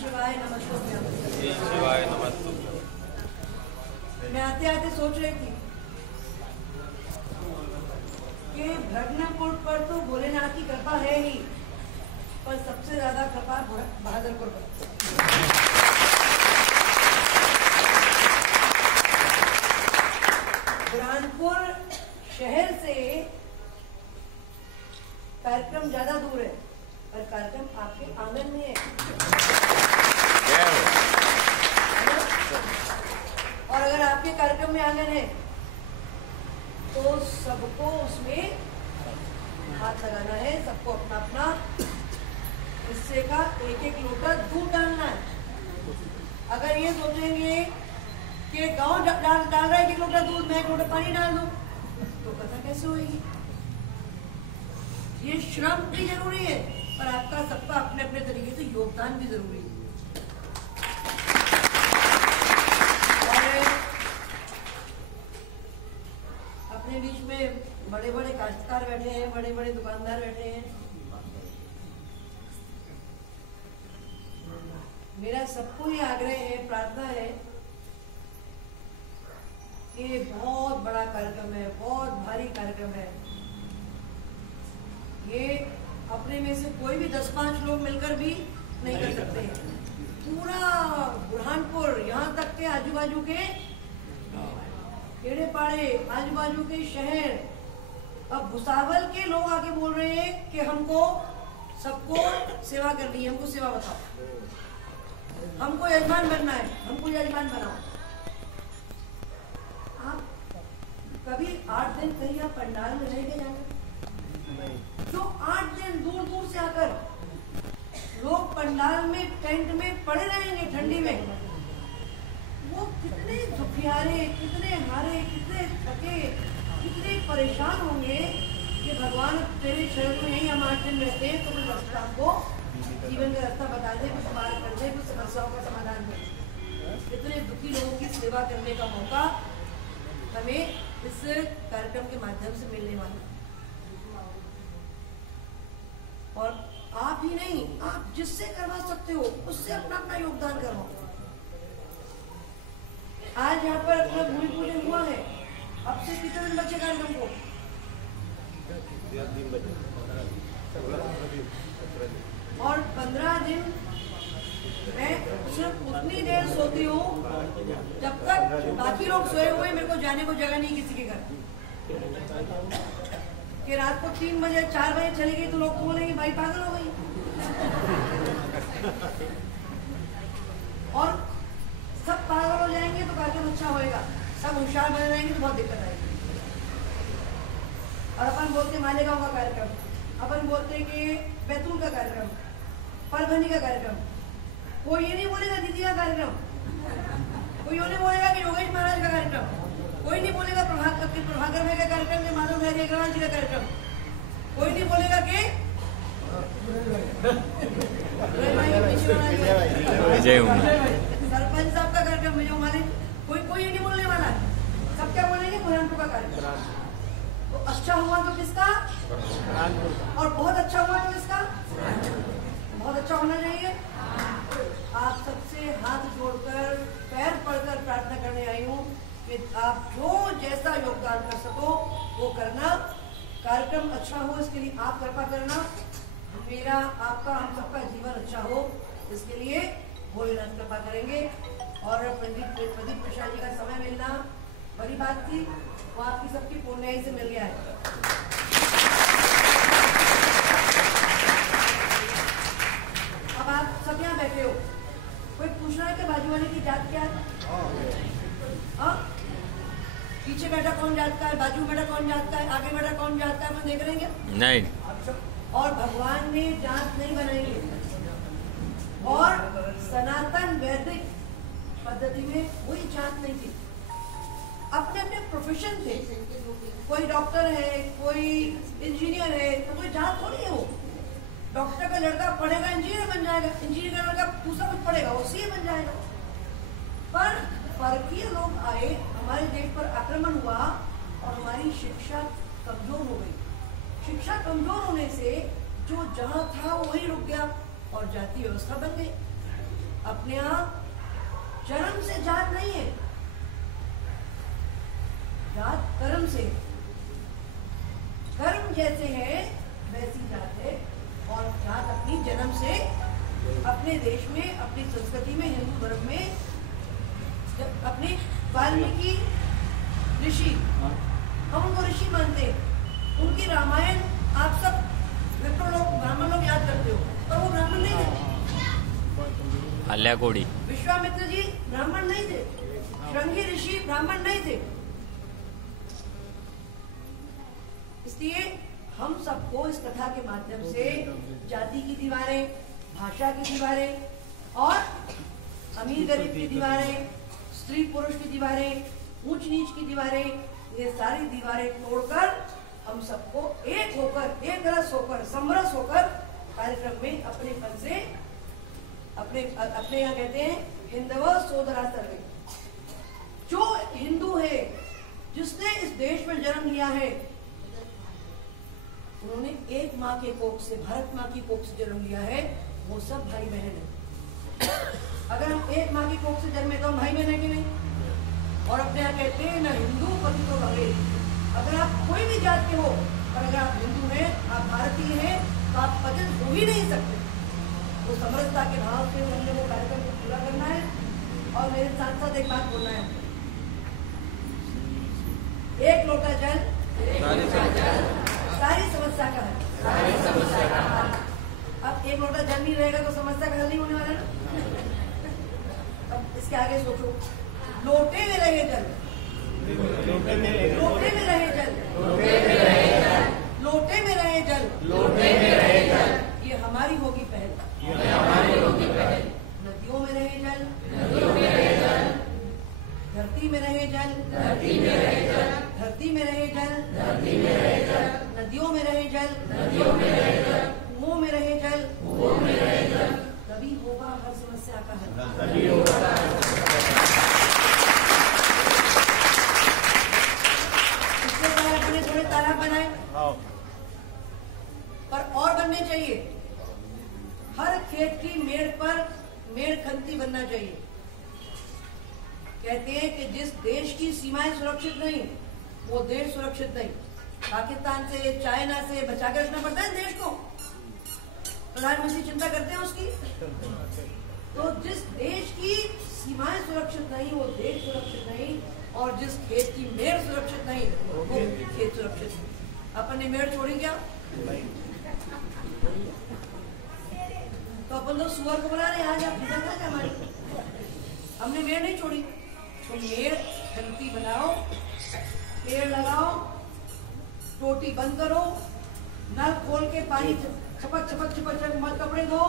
शिवाय नमस्तुभ्यं। शिवाय नमस्तुभ्यं। मैं आते आते सोच रही थी कि भ्रगनापुर पर तो भोलेनाथ की कृपा है ही, पर सबसे ज्यादा कृपा बहादुरपुर पर। बुरहानपुर शहर से कार्यक्रम ज्यादा दूर है, पर कार्यक्रम आपके आंगन में है। और अगर आपके कार्यक्रम में आंगन है तो सबको उसमें हाथ लगाना है, सबको अपना अपना हिस्से का एक एक लोटा दूध डालना है। अगर ये सोचेंगे कि गांव डाल रहा है कि लोटा दूध, मैं एक लोटा पानी डाल दूं, तो कथा कैसे होगी? ये श्रम भी जरूरी है, पर आपका सबका अपने अपने तरीके से योगदान भी जरूरी है। अपने बीच में बड़े बड़े काश्तकार बैठे हैं, बड़े बड़े दुकानदार बैठे हैं। मेरा सबको ही आग्रह है, प्रार्थना है कि बहुत बड़ा कार्यक्रम है, बहुत भारी कार्यक्रम है। ये अपने में से कोई भी 10-5 लोग मिलकर भी नहीं कर सकते। पूरा बुरहानपुर, यहाँ तक के आजू बाजू के केड़े पाड़े, आजू बाजू के शहर, अब भुसावल के लोग आके बोल रहे हैं कि हमको सबको सेवा करनी है, हमको सेवा बताओ, हमको यजमान बनना है, हमको यजमान बनाओ। आप कभी 8 दिन कहीं आप पंडाल में रह के जाना, जो 8 दिन दूर दूर से आकर लोग पंडाल में टेंट में पड़े रहेंगे ठंडी में, वो कितने दुखियारे, कितने हारे, कितने थके, कितने परेशान होंगे कि भगवान तेरे शरण में यही हम 8 दिन रहते हैं, तो कुछ रास्ता को जीवन का रास्ता बता दे, कुछ बात कर दे, कुछ समस्याओं का समाधान कर दे। इतने दुखी लोगों की सेवा करने का मौका हमें इस कार्यक्रम के माध्यम से मिलने वाला। और आप ही नहीं, आप जिससे करवा सकते हो उससे अपना अपना योगदान करवाओ। आज यहाँ पर अपना भूमि पूजन हुआ है, अब से कितने दिन बचे कार्यक्रम को? और 15 दिन मैं सिर्फ उतनी देर सोती हूँ जब तक बाकी लोग सोए हुए, मेरे को जाने को जगह नहीं किसी के घर। कि रात को 3 बजे 4 बजे चली गई तो लोग बोलेंगे भाई पागल हो गई। और सब पागल हो जाएंगे तो कार्यक्रम अच्छा होएगा, सब होशियार बने रहेंगे तो बहुत दिक्कत आएगी। और अपन बोलते मालेगांव का कार्यक्रम, अपन बोलते कि बैतूल का कार्यक्रम, परभनी का कार्यक्रम, कोई ये नहीं बोलेगा दीदी का कार्यक्रम, कोई ये नहीं बोलेगा कि योगेश महाराज का कार्यक्रम, कोई नहीं बोलेगा प्रभाकर भाई का कार्यक्रम, माधव भाई अग्रवाल जी का कार्यक्रम, कोई नहीं बोलेगा कि सरपंच साहब का कार्यक्रम, विजय मालिक, कोई ये नहीं बोलने वाला है। सब क्या बोलेंगे? बुरहानपुर का कार्यक्रम। तो अच्छा हुआ तो किसका? और बहुत अच्छा हुआ तो किसका? बहुत अच्छा होना चाहिए। आप सबसे हाथ जोड़कर, पैर पड़कर प्रार्थना करने आई हूँ कि आप जो जैसा योगदान कर सको वो करना। कार्यक्रम अच्छा हो इसके लिए आप कृपा करना, मेरा आपका हम सबका जीवन अच्छा हो इसके लिए भोलेनाथ कृपा करेंगे। और प्रदीप प्रसाद जी का समय मिलना बड़ी बात थी, वो आपकी सबकी पुण्याई से मिल गया है। अब आप सब यहाँ बैठे हो, कोई पूछ रहा है कि बाजू वाले की जात क्या है? हाँ, पीछे बैठा कौन जात का है, बाजू बैठा कौन जात का है, आगे बैठा कौन जात का है, हम देख रहे हैं? नहीं। और भगवान ने जात नहीं बनाई है, और सनातन वैदिक पद्धति में कोई जात नहीं थी, अपने अपने प्रोफेशन थे। कोई डॉक्टर है, कोई इंजीनियर है, तो कोई जात थोड़ी है। वो डॉक्टर का लड़का पढ़ेगा इंजीनियर बन जाएगा, इंजीनियर का लड़का दूसरा कुछ पढ़ेगा वो सीए बन जाएगा। पर परकीय लोग आए, हमारे देश पर आक्रमण हुआ और हमारी शिक्षा कमजोर हो गई। शिक्षा कमजोर होने से जो जहां था वो वहीं रुक गया और जाति व्यवस्था बन गई। अपने आप जन्म से जात नहीं है, जात कर्म से, कर्म जैसे है वैसी जात है। और जात अपनी जन्म से अपने देश में, अपनी संस्कृति में, हिंदू धर्म में, अपने वाल्मीकि ऋषि, हम उनको ऋषि मानते हैं। उनकी रामायण आप सब विप्र लोग, ब्राह्मण लोग याद करते हो, पर वो ब्राह्मण नहीं थे। अल्या कोड़ी विश्वामित्र जी ब्राह्मण नहीं थे, श्रृंगी ऋषि ब्राह्मण नहीं थे। इसलिए हम सबको इस कथा के माध्यम से जाति की दीवारें, भाषा की दीवारें और अमीर गरीब की दीवारें, स्त्री पुरुष की दीवारें, ऊंच नीच की दीवारें, ये सारी दीवारें तोड़कर हम सबको एक होकर, एक रस होकर, समरस होकर कार्यक्रम में अपने पद से अपने यहाँ कहते हैं हिंदव सोदरा सर्वे। जो हिंदू है, जिसने इस देश में जन्म लिया है, उन्होंने एक माँ के कोख से, भारत माँ की कोख से जन्म लिया है, वो सब भाई बहन है। अगर हम एक माँ की कोख से जन्मे तो हम भाई बहन है कि नहीं? और अपने यहाँ कहते हैं न हिंदू पति तो भवे। अगर आप कोई भी जात के हो, और अगर आप हिंदू हैं, आप भारतीय हैं, तो आप पतित हो ही नहीं सकते। तो समरसता के भाव से हमने वो कार्यक्रम को पूरा करना है। और मेरे साथ साथ एक बात बोलना है, एक लोटा जल सारी समस्या का है। अब एक लोटा जल नहीं रहेगा तो समस्या का हल नहीं होने वाला ना। अब इसके आगे सोचो, लोटे में रहे जल, लोटे में रहे जल, लोटे में रहे जल, ये हमारी होगी पहल। नदियों में रहे जल, धरती में रहे जल, धरती में रहे जल, नदियों में रहे जल, कुओं में रहे जल, तभी होगा हर समस्या का हल। इससे पहले अपने थोड़े तालाब बनाए, पर और बनने चाहिए। हर खेत की मेड़ पर मेड़ खंती बनना चाहिए। कहते हैं कि जिस देश की सीमाएं सुरक्षित नहीं, वो देश सुरक्षित नहीं। पाकिस्तान से, चाइना से बचा के रखना पड़ता है देश को। प्रधानमंत्री चिंता करते हैं उसकी। तो जिस देश की सीमाएं सुरक्षित नहीं, वो देश सुरक्षित नहीं। और जिस खेत की मेड़ सुरक्षित नहीं, वो खेत सुरक्षित नहीं। अपन ने मेड़ छोड़ी क्या? तो अपन तो सुअर को बुला रहे, आज आप फिसल क्या हमारी? हमने मेड़ नहीं छोड़ी। तो मेड़ खंती बनाओ, पेड़ लगाओ, टोटी बंद करो, नल खोल के पानी छपक छपक छपक छपक मत कपड़े धो,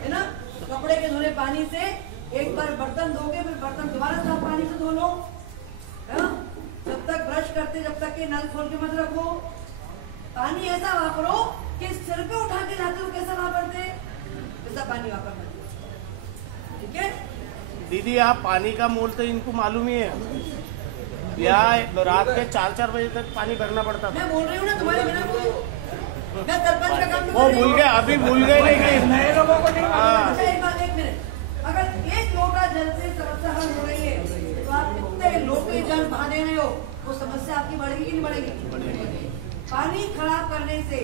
है ना? कपड़े के धोने पानी से एक बार बर्तन धोगे, फिर बर्तन दोबारा साफ पानी से धो लो, है ना? जब तक ब्रश करते, जब तक के नल खोल के मत रखो। पानी ऐसा वापरो कि सिर पे उठा के लाते हो, कैसा वापरते, वैसा पानी वापरना। ठीक है दीदी, आप पानी का मोल तो इनको मालूम ही है। यहाँ रात के 4-4 बजे तक पानी भरना पड़ता था। मैं बोल रही हूँ ना तुम्हारे बिना, मैं सरपंच का काम वो भूल गए, अभी भूल गए लेकिन नए लोगों को नहीं। अच्छा एक बात, एक मिनट, अगर एक लोटा जल से समस्या हल हो रही है, तो आप कितने लोटे जल बहा दे रहे हो, वो समस्या आपकी बढ़ेगी कि नहीं बढ़ेगी? पानी खराब करने से,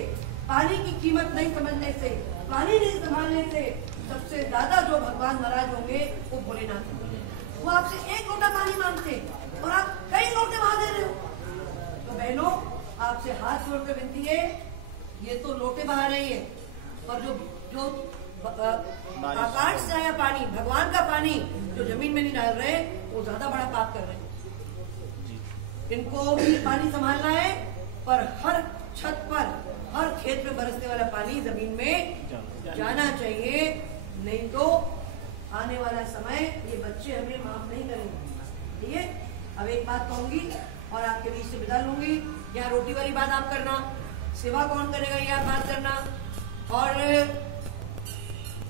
पानी की कीमत नहीं समझने से, पानी नहीं संभालने से सबसे ज्यादा जो भगवान नाराज होंगे वो भोलेनाथ। वो आपसे एक लोटा पानी मांगते और आप कई लोटे बहा दे रहे हो। तो बहनों, आपसे हाथ जोड़ कर विनती है, ये तो लोटे बहा रही है, पर जो आकाश से आया पानी, भगवान का पानी जो जमीन में नहीं डाल रहे, वो ज्यादा बड़ा पाप कर रहे हैं। इनको भी पानी संभालना है, पर हर छत पर, हर खेत में बरसने वाला पानी जमीन में जाना चाहिए। नहीं तो आने वाला समय ये बच्चे हमें माफ नहीं करेंगे। ठीक है, अब एक बात कहूंगी और आपके बीच से विदा लूंगी। यहाँ रोटी वाली बात आप करना, सेवा कौन करेगा ये आप बात करना, और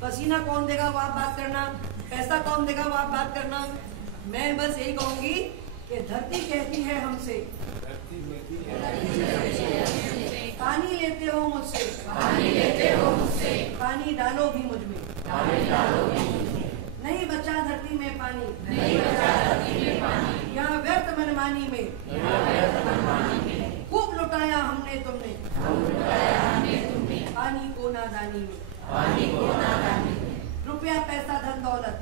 पसीना कौन देगा वो आप बात करना, पैसा कौन देगा वो आप बात करना, मैं बस यही कहूंगी कि धरती कहती है हमसे, पानी लेते हो मुझसे, पानी डालो भी मुझ में, नहीं बचा धरती में पानी, यहाँ व्यर्थ मनमानी में, खूब लुटाया हमने तुमने, पानी को नादानी में, रुपया पैसा धन दौलत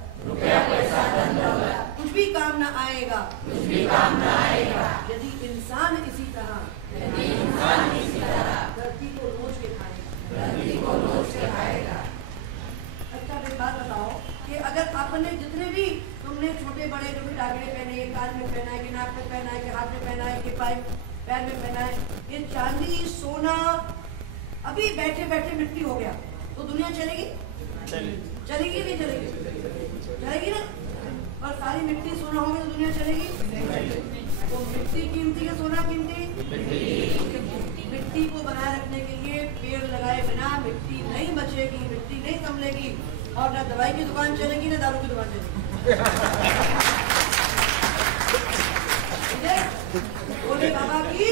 कुछ भी काम न आएगा, यदि इंसान इसी तरह धरती को रोज के खाएगा। अच्छा एक बात बताओ कि अगर आपने जितने भी तुमने छोटे बड़े जो भी डागड़े पहने, कान में पहना है, कि नाक में पहना है, कि हाथ में पहना है, कि पैर में पहना है, ये चांदी सोना अभी बैठे बैठे मिट्टी हो गया तो दुनिया चलेगी? चलेगी नहीं चलेगी? चलेगी ना। और सारी मिट्टी सोना होगी तो दुनिया चलेगी? तो मिट्टी कीमती है, सोना कीमती? मिट्टी को बनाए रखने के लिए पेड़ लगाए बिना मिट्टी नहीं बचेगी, मिट्टी नहीं संभलेगी, और ना दवाई की दुकान चलेगी ना दारू की दुकान चलेगी। बोले बाबा की